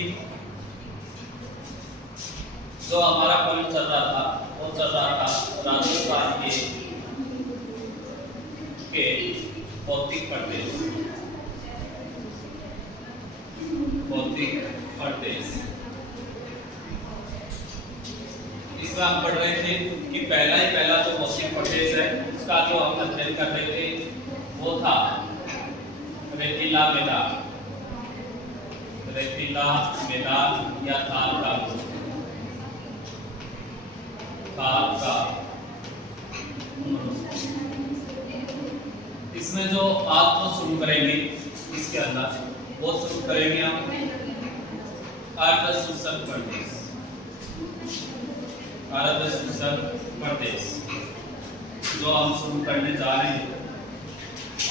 ठीक। जो हमारा पॉइंट चल रहा था वो चल रहा था राजस्थान के भौतिक प्रदेश, भौतिक प्रदेश। इसमें हम पढ़ रहे थे कि पहला जो भौतिक प्रदेश है उसका जो हम अध्ययन कर रहे थे वो था रेतीला मैदान, रेतीला मैदान या थाल का इसमें जो आज तो शुरू करेंगे इसके अंदर वो शुरू करेंगे हम अर्ध शुष्क प्रदेश, अर्ध शुष्क प्रदेश जो हम शुरू करने जा रहे हैं।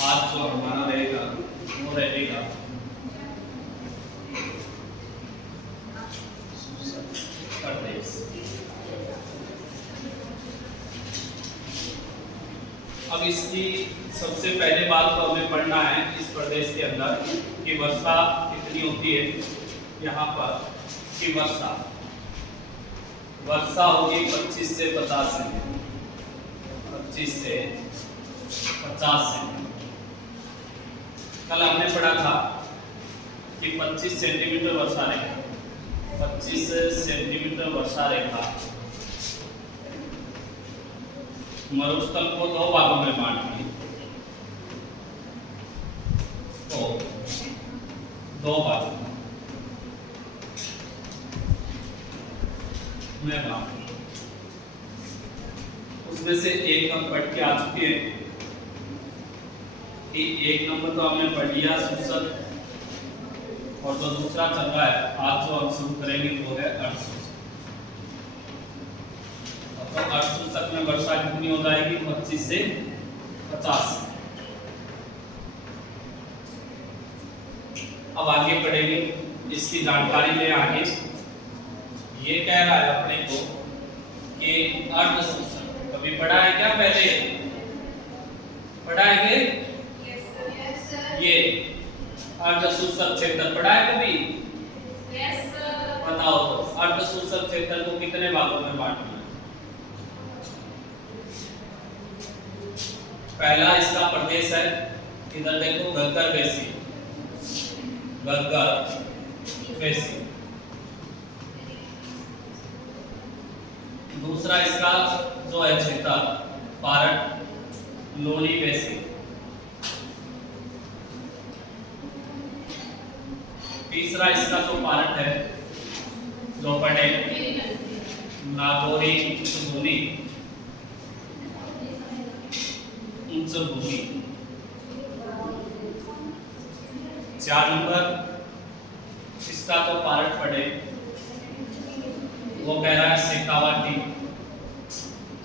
आज जो हमारा रहेगा वो रहेगा प्रदेश। अब इसकी सबसे पहले बात तो हमें पढ़ना है इस प्रदेश के अंदर कि वर्षा कितनी होती है। यहाँ पर कि वर्षा होगी 25 से 50 सेंटीमीटर, 25 से 50 सेंटीमीटर। कल हमने पढ़ा था कि 25 सेंटीमीटर वर्षा रेखा, 25 सेंटीमीटर वर्षा रेखा मरुस्थल को दो भागों में बांटती है, तो दो भागों में बांट, उसमें से एक हम पढ़ के आ चुके हैं कि एक नंबर तो हमने पढ़ लिया शुष्क, और जो दूसरा चल रहा है आज जो हम शुरू करेंगे वो है अर्धशुष्क। तो अर्धशुष्क में वर्षा कितनी हो जाएगी 25 से 50। अब आगे पढ़ेंगे इसकी जानकारी ले आगे। ये कह रहा है अपने को कि अर्धशुष्क कभी पढ़ा है क्या? पहले पढ़ा है क्या? ये अर्धशुष्क क्षेत्र पढ़ा है कभी? Yes sir. बताओ तो अर्धशुष्क क्षेत्र को कितने भागों में बांटना है? पहला इसका प्रदेश है, इधर देखो घग्गर बेसी, घग्गर बेसी। दूसरा इसका जो है क्षेत्र पारट लोनी बेसी। तीसरा इसका जो पार्ट है जो पढ़े नागौरी उच्चभूमि, उच्चभूमि। 4 नंबर इसका जो पार्ट पढ़े वो कह रहा है शेखावाटी,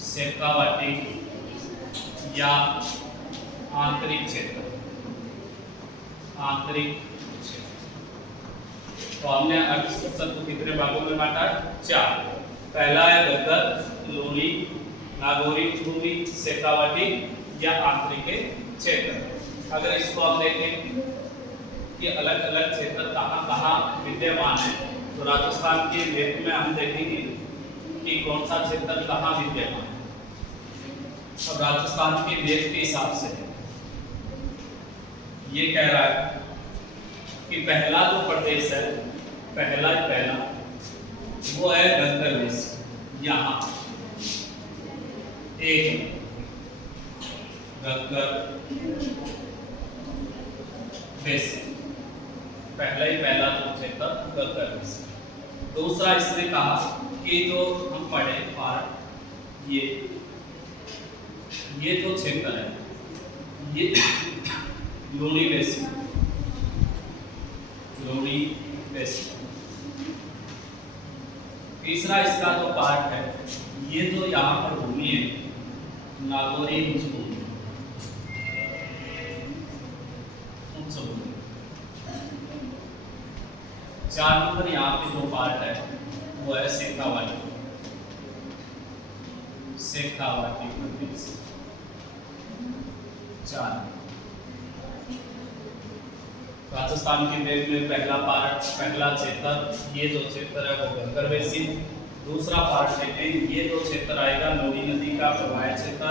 शेखावाटी या आंतरिक क्षेत्र, आंतरिक। तो हमने अर्धशुष्क को कितने भागों में बांटा? 4। पहला है घग्गर लोनी नागौरी भूमि शेखावाटी या आंतरिक क्षेत्र। अगर इसको हम देखें कि अलग अलग क्षेत्र कहाँ विद्यमान है तो राजस्थान के मैप में हम देखेंगे कि कौन सा क्षेत्र कहाँ विद्यमान है। अब राजस्थान के मैप के हिसाब से ये कह रहा है कि पहला जो प्रदेश है, पहला वो है घग्गर बेसी। यहाँ एक घग्गर बेसी, पहला जो क्षेत्र घग्गर बेसी। दूसरा इसने कहा कि जो हम पढ़े पार्ट ये जो क्षेत्र है ये लोनी बेसी, लोनी बेसी। तीसरा इसका जो पार्ट है ये जो यहाँ पर भूमि है नागौरी उच्चभूमि, उच्चभूमि। 4 नंबर यहाँ पे जो पार्ट है वो है शेखावाटी, शेखावाटी प्रदेश। 4 राजस्थान के देश में पहला पार्ट, पहला क्षेत्र, ये जो क्षेत्र है वो गंगर बेसिन। दूसरा पार्ट लेते हैं, ये जो क्षेत्र आएगा लोनी नदी का प्रवाह क्षेत्र।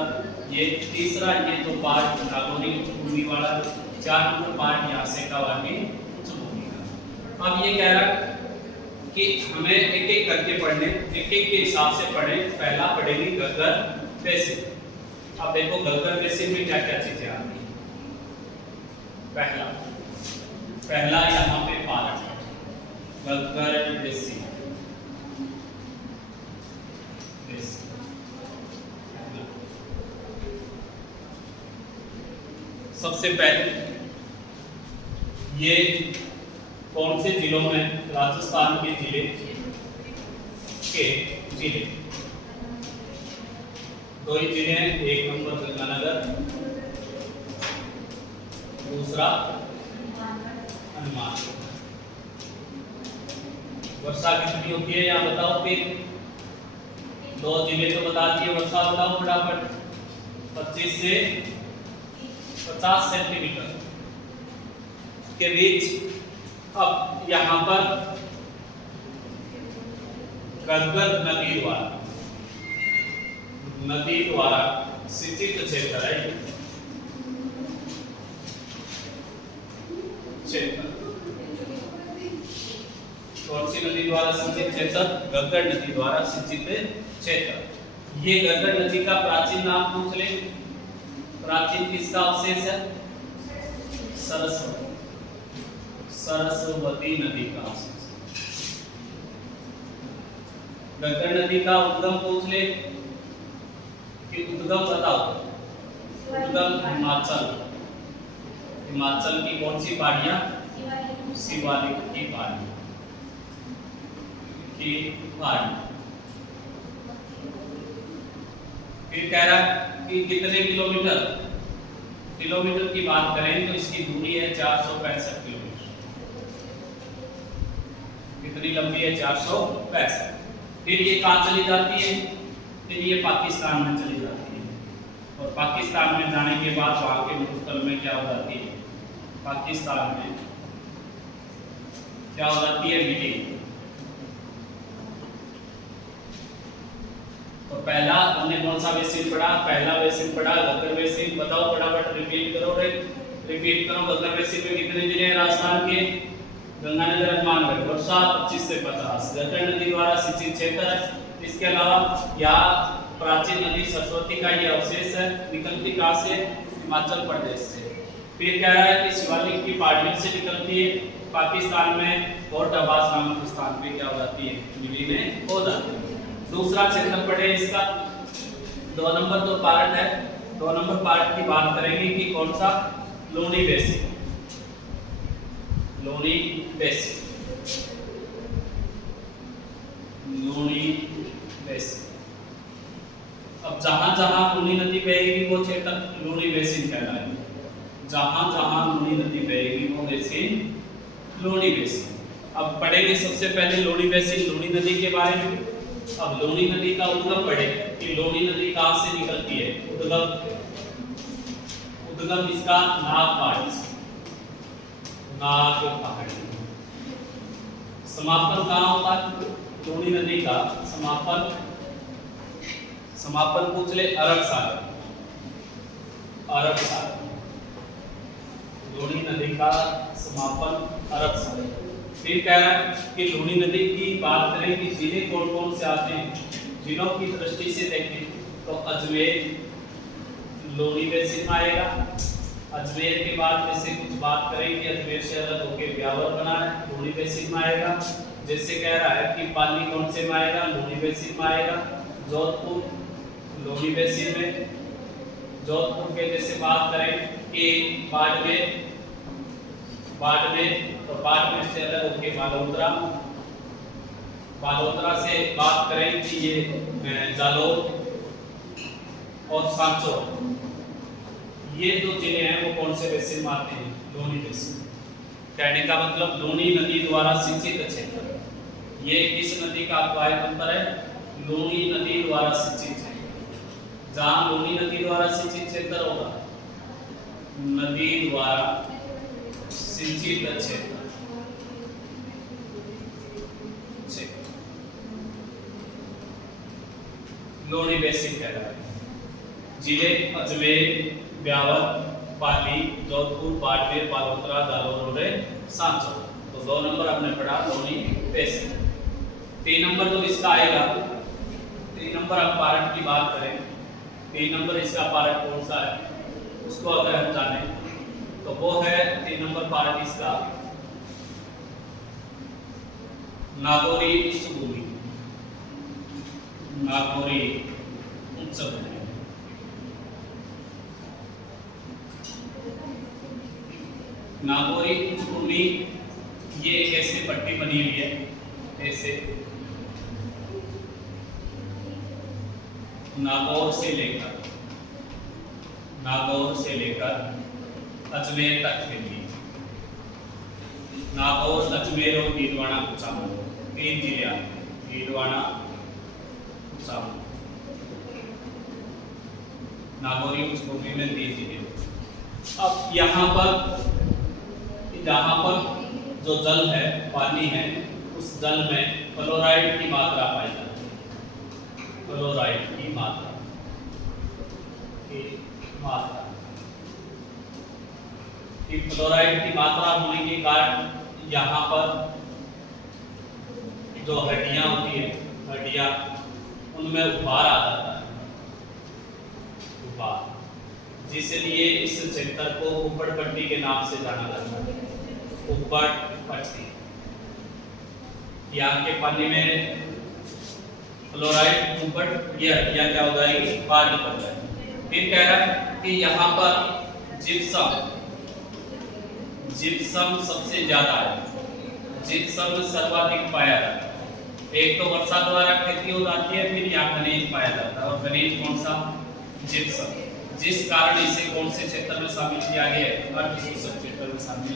ये तीसरा ये जो पार्ट नागौरी उच्चभूमि वाला, 4 नंबर पार्ट यहाँ से कावाटी उच्चभूमि का। अब ये कह रहा है कि हमें एक एक करके पढ़ने, एक एक के हिसाब से पढ़े। पहला पढ़ेंगे गंगर बेसिन। अब देखो गंगर बेसिन में क्या क्या चीजें आती हैं। पहला यहाँ पे पार्ट गंगर बेसिन। सबसे पहले ये कौन से जिलों में, राजस्थान के जिले दो ही जिले हैं, एक नंबर गंगानगर, दूसरा हनुमान। वर्षा कितनी होती है यहाँ बताओ फिर, 2 जिले तो बता दिए, वर्षा बताओ फटाफट। 25 से 50 सेंटीमीटर के बीच। अब यहाँ पर गंगर नदी द्वारा सिंचित क्षेत्र है। कौन सी नदी द्वारा सिंचित क्षेत्र? गंगर नदी द्वारा सिंचित क्षेत्र। ये गंगर नदी का प्राचीन नाम पूछ ले। प्राचीन किसका अवशेष है? सरस्वती नदी का अवशेष। गंगर नदी का उद्गम पूछ ले कि उद्गम बताओ। उद्गम हिमाचल की कौन सी पहाड़ियां? शिवालिक की पहाड़ी। फिर कह रहा कि कितने किलोमीटर की बात करें तो इसकी दूरी है 465 किलोमीटर। कितनी लंबी है? 465। फिर ये कहाँ चली जाती है? फिर ये पाकिस्तान में चली जाती है। और पाकिस्तान में जाने के बाद वहां के भूतल में क्या हो जाती है? पाकिस्तान में क्या हो जाती है? मिट्टी। तो पहला हमने कौन सा बेसिन पढ़ा? पहला बेसिन पढ़ा गंगर बेसिन। बताओ फटाफट, रिपीट करो गंगर बेसिन में कितने जिले हैं राजस्थान के? गंगानगर, हनुमानगढ़। वर्षा 25 से 50। गंगर नदी द्वारा सिंचित क्षेत्र है। इसके अलावा यहाँ प्राचीन नदी सरस्वती का ये अवशेष है। निकलती कहाँ से? हिमाचल प्रदेश से। फिर कह रहा है कि शिवालिक की पहाड़ियों से निकलती है। पाकिस्तान में पोर्ट अब्बास नामक स्थान पे क्या हो जाती है? विलीन हो जाती है। दूसरा क्षेत्र पढ़े इसका। 2 नंबर तो पार्ट है। 2 नंबर पार्ट की बात करेंगे कि कौन सा? लोनी बेसिन। अब जहां जहां लोनी नदी बहेगी वो क्षेत्र लोनी बेसिन कहलाएगा। जहां जहां लोनी नदी बहेगी वो बेसिन लोनी बेसिन। अब पढ़ेंगे सबसे पहले लोनी बेसिन, लोनी नदी के बारे में। अब लोनी नदी का उद्गम पढ़े कि लोनी नदी कहां से निकलती है? उद्गम इसका नाग पहाड़ी। समापन कहां होता है लोनी नदी का? समापन पूछ ले अरब सागर। लोनी नदी का समापन अरब सागर। फिर कह रहा है कि लोनी नदी की बात करें कि जिले कौन कौन से आते हैं, जिलों की दृष्टि से देखें तो अजमेर लोनी बेसिन में आएगा। अजमेर के बाद जैसे कुछ बात करें कि अजमेर से अलग होकर ब्यावर बना है, लोनी बेसिन में आएगा। जैसे कह रहा है कि पाली कौन से में आएगा? लोनी बेसिन में आएगा। जोधपुर लोनी बेसिन में। जोधपुर के जैसे बात करें कि बाड़मेर तो बाड़मेर से अलग होकर बालोतरा से बात करें कि ये जालौर और सांचौर, ये 2 जिले हैं वो कौन से बेसिन में आते हैं? लोनी बेसिन। कहने का मतलब लोनी नदी द्वारा सिंचित क्षेत्र। ये किस नदी का अंतर है? लोनी नदी द्वारा सिंचित क्षेत्र। जहां लोनी नदी द्वारा सिंचित क्षेत्र होगा, नदी द्वारा सिंचित क्षेत्र लोणी बेसिन कहलाए। जिले अजमेर, ब्यावर, पाली, जोधपुर, बाड़मेर, बालोतरा, जालौर और सांचौर। तो 2 नंबर आपने पढ़ा लोणी बेसिन। 3 नंबर जो इसका आएगा, 3 नंबर आप पार्ट की बात करें, 3 नंबर इसका पार्ट कौन सा है उसको अगर हम जाने तो वो है 3 नंबर पार्ट इसका नागौरी उच्चभूमि। नागौरी उच्चभूमि, नागौरी उच्चभूमि ये एक ऐसी पट्टी बनी हुई है, ऐसे नागौर से लेकर अजमेर तक के लिए, नागौर, अजमेर और भीलवाड़ा कुचामन 3 जिले आते हैं। भीलवाड़ा, कुचामन, नागौरी उच्चभूमि में 3 जिले। अब यहाँ पर जहाँ पर जो जल है, पानी है, उस जल में फ्लोराइड की मात्रा पाई जाती है। फ्लोराइड की मात्रा फ्लोराइड की मात्रा होने के कारण यहाँ पर जो हड्डियां होती है, हड्डियां उनमें उभार आ जाता है, उभार, जिसलिए इस क्षेत्र को उब्बड़ पट्टी के नाम से जाना जाता है। उब्बड़ पट्टी, यहाँ के पानी में फ्लोराइड उब्बड़, ये हड्डियां क्या हो जाएगी, बाहर निकल जाएगी। फिर कह रहा है कि यहाँ पर जिप्सम सबसे ज्यादा है। जिप्सम सर्वाधिक पाया जाता है। एक तो वर्षा द्वारा खेती हो जाती है, फिर यहाँ खनिज पाया जाता है, और खनिज कौन सा, जिप्सम, जिस कारण इसे कौन से क्षेत्र में शामिल किया गया है, अर्धशोषक क्षेत्र में शामिल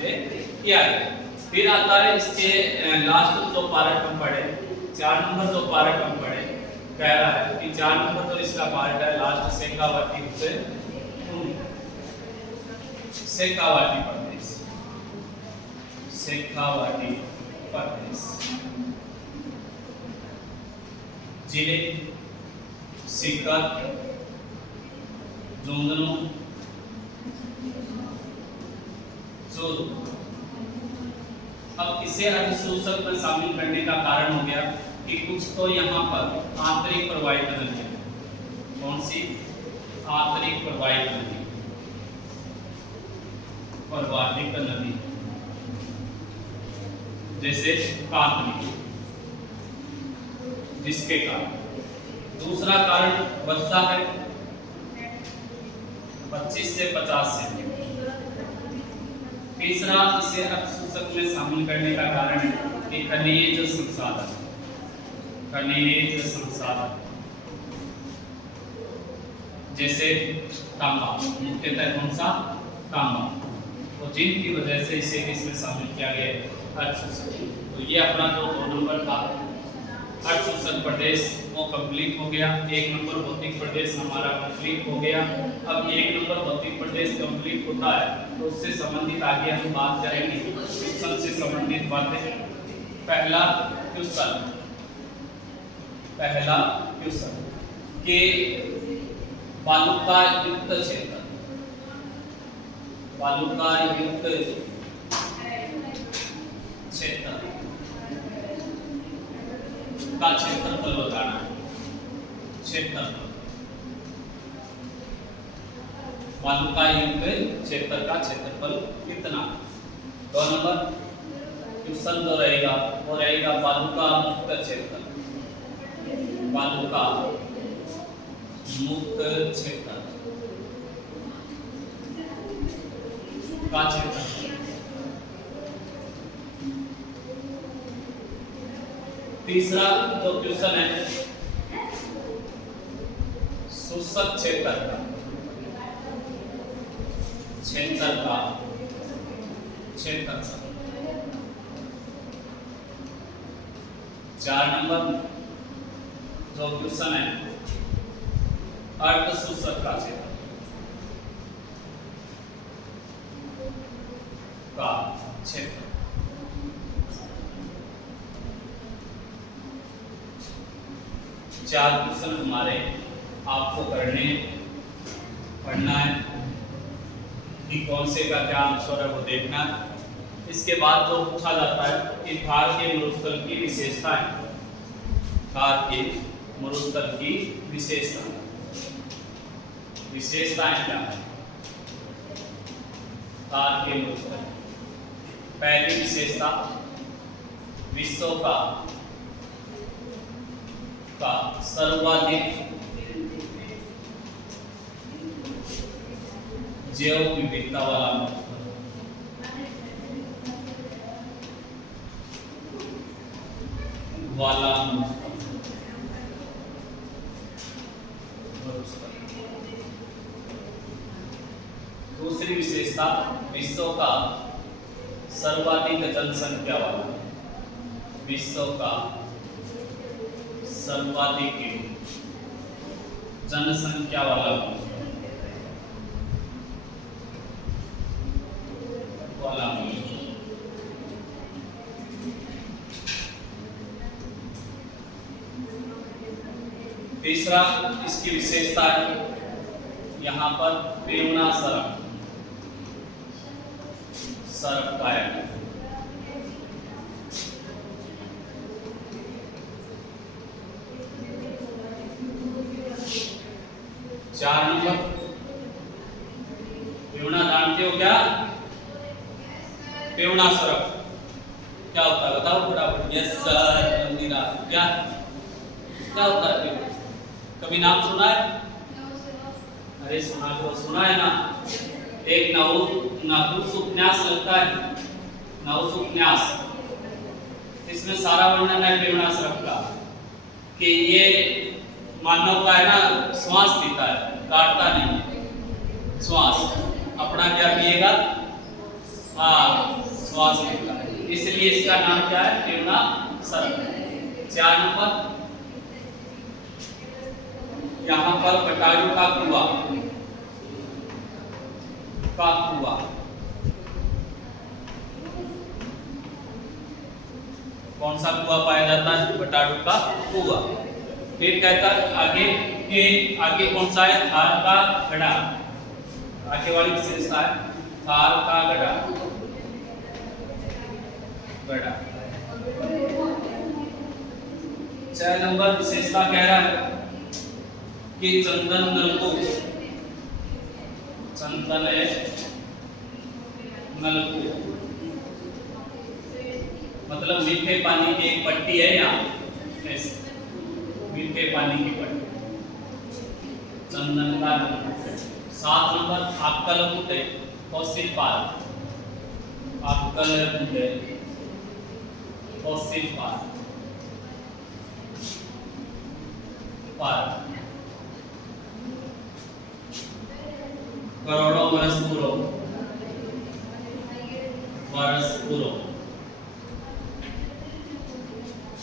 किया गया। फिर आता है इसके लास्ट जो पार्ट हम पढ़े, 4 नंबर जो पार्ट हम पढ़े, कह रहा है कि 4 नंबर जो इसका पार्ट है लास्ट, शेखावाटी से शेखावाटी प्रदेश, शेखावाटी प्रदेश, जिले सीकर, झुंझुनू, चूरू। अब इसे अधिसूचक में शामिल करने का कारण हो गया कि कुछ तो यहाँ पर आंतरिक प्रवाहित नदी है। कौन सी, आंतरिक प्रवाहित नदी, प्रवाहित नदी, जैसे कांतली, जिसके कारण। दूसरा कारण वर्षा है 25 से 50 सेंटीमीटर। तीसरा इसे अधिसूचक में शामिल करने का कारण है कि खनिज संसाधन, खनिज संसाधन जैसे तांबा, मुख्यतः कौन सा, तांबा, तो जिनकी वजह से इसे इसमें शामिल किया गया है अधिसूचक। तो ये अपना जो 2 नंबर था अधिसूचक प्रदेश वो कंप्लीट हो गया। 1 नंबर भौतिक प्रदेश हमारा कंप्लीट हो गया। अब 1 नंबर भौतिक प्रदेश कंप्लीट होता है तो उससे संबंधित आगे हम बात करेंगे क्वेश्चन से संबंधित बातें। पहला क्वेश्चन के बालुका युक्त क्षेत्र, बालुका युक्त क्षेत्र का क्षेत्रफल बताना। क्षेत्रफल, बालुका युक्त क्षेत्र का क्षेत्रफल कितना। 2 नंबर क्वेश्चन जो रहेगा वो रहेगा बालुका मुक्त क्षेत्र, बालुका मुक्त क्षेत्र का क्षेत्रफल। तीसरा जो क्वेश्चन है शुष्क क्षेत्र का, क्षेत्रफल। 4 नंबर जो क्वेश्चन है अर्ध शुष्क का क्षेत्र का क्षेत्र। चार क्वेश्चन हमारे आपको पढ़ना है कि कौन से का क्या आंसर है वो देखना है। इसके बाद जो पूछा जाता है कि थार के मरुस्थल की विशेषताएं, थार के मरुस्थल की विशेषताएं क्या है। थार के मरुस्थल, पहली विशेषता विश्व का सर्वाधिक जैव विविधता वाला दूसरी विशेषता विश्व का सर्वाधिक जनसंख्या वाला, विश्व का सर्वाधिक जनसंख्या वाला तीसरा इसकी विशेषता है यहाँ पर पेवना सरफ कायम। चार नंबर पेवना, जानते हो क्या पेवना सरफ क्या होता है, बताओ फटाफट। यस सर मंदिरा, क्या क्या होता है पेवना? कभी नाम सुना है? अरे सुना है ना। एक नहुस उपन्यास लगता है, नहुस उपन्यास, इसमें सारा वर्णन है पेवना सरफ का कि ये मानव का है ना श्वास पीता है, काटता नहीं, श्वास अपना क्या पिएगा, हाँ श्वास पीता है, इसलिए इसका नाम क्या है पेवना सरफ। 4 नंबर यहाँ पर बटारू का कुआं कौन सा कुआं पाया जाता है, बटारू का कुआं। फिर कहता है आगे कौन सा है, थार का गढ़ा, आगे वाली विशेषता है थार का गढ़ा। 6 नंबर विशेषता कह रहा है कि चंदन नलकूप मतलब मीठे पानी की एक पट्टी है यहाँ, मीठे पानी की पट्टी, चंदन का नलकूप। 7 नंबर Akkalkote fossil park, Akkalkote fossil park. करोड़ों वर्ष पूर्व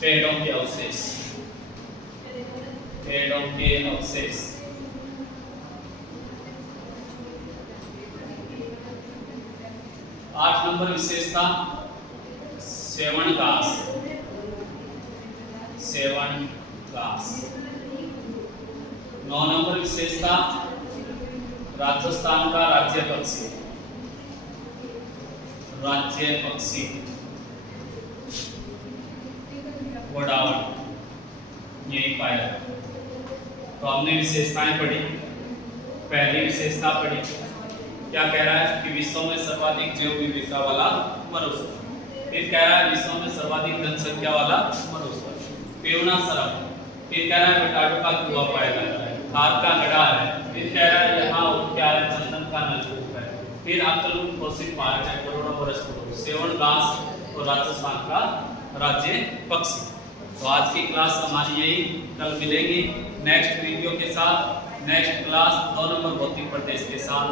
पेड़ों के अवशेष, 8 नंबर विशेषता सेवन घास। 9 नंबर विशेषता राजस्थान का राज्य पक्षी वडावन यही पाया। तो हमने विशेषताएं पढ़ी। पहली विशेषता पढ़ी, क्या कह रहा है कि विश्व में सर्वाधिक जैव विविधता वाला मरुस्थल। फिर कह रहा है विश्व में सर्वाधिक जनसंख्या वाला मरुस्थल पेवना सरफ। फिर कह रहा है बटारू का कुआं पाया जाता है, थार का गढ़ा है। फिर कह रहा है यहाँ क्या है, चंदन का नलकूप है। फिर अक्कलकोट फॉसिल पार्क है, करोड़ों वर्ष पूर्व, सेवन घास और राजस्थान का राज्य पक्षी। तो आज की क्लास हमारी यही, कल मिलेंगी नेक्स्ट वीडियो के साथ, नेक्स्ट क्लास 2 नंबर भौतिक प्रदेश के साथ।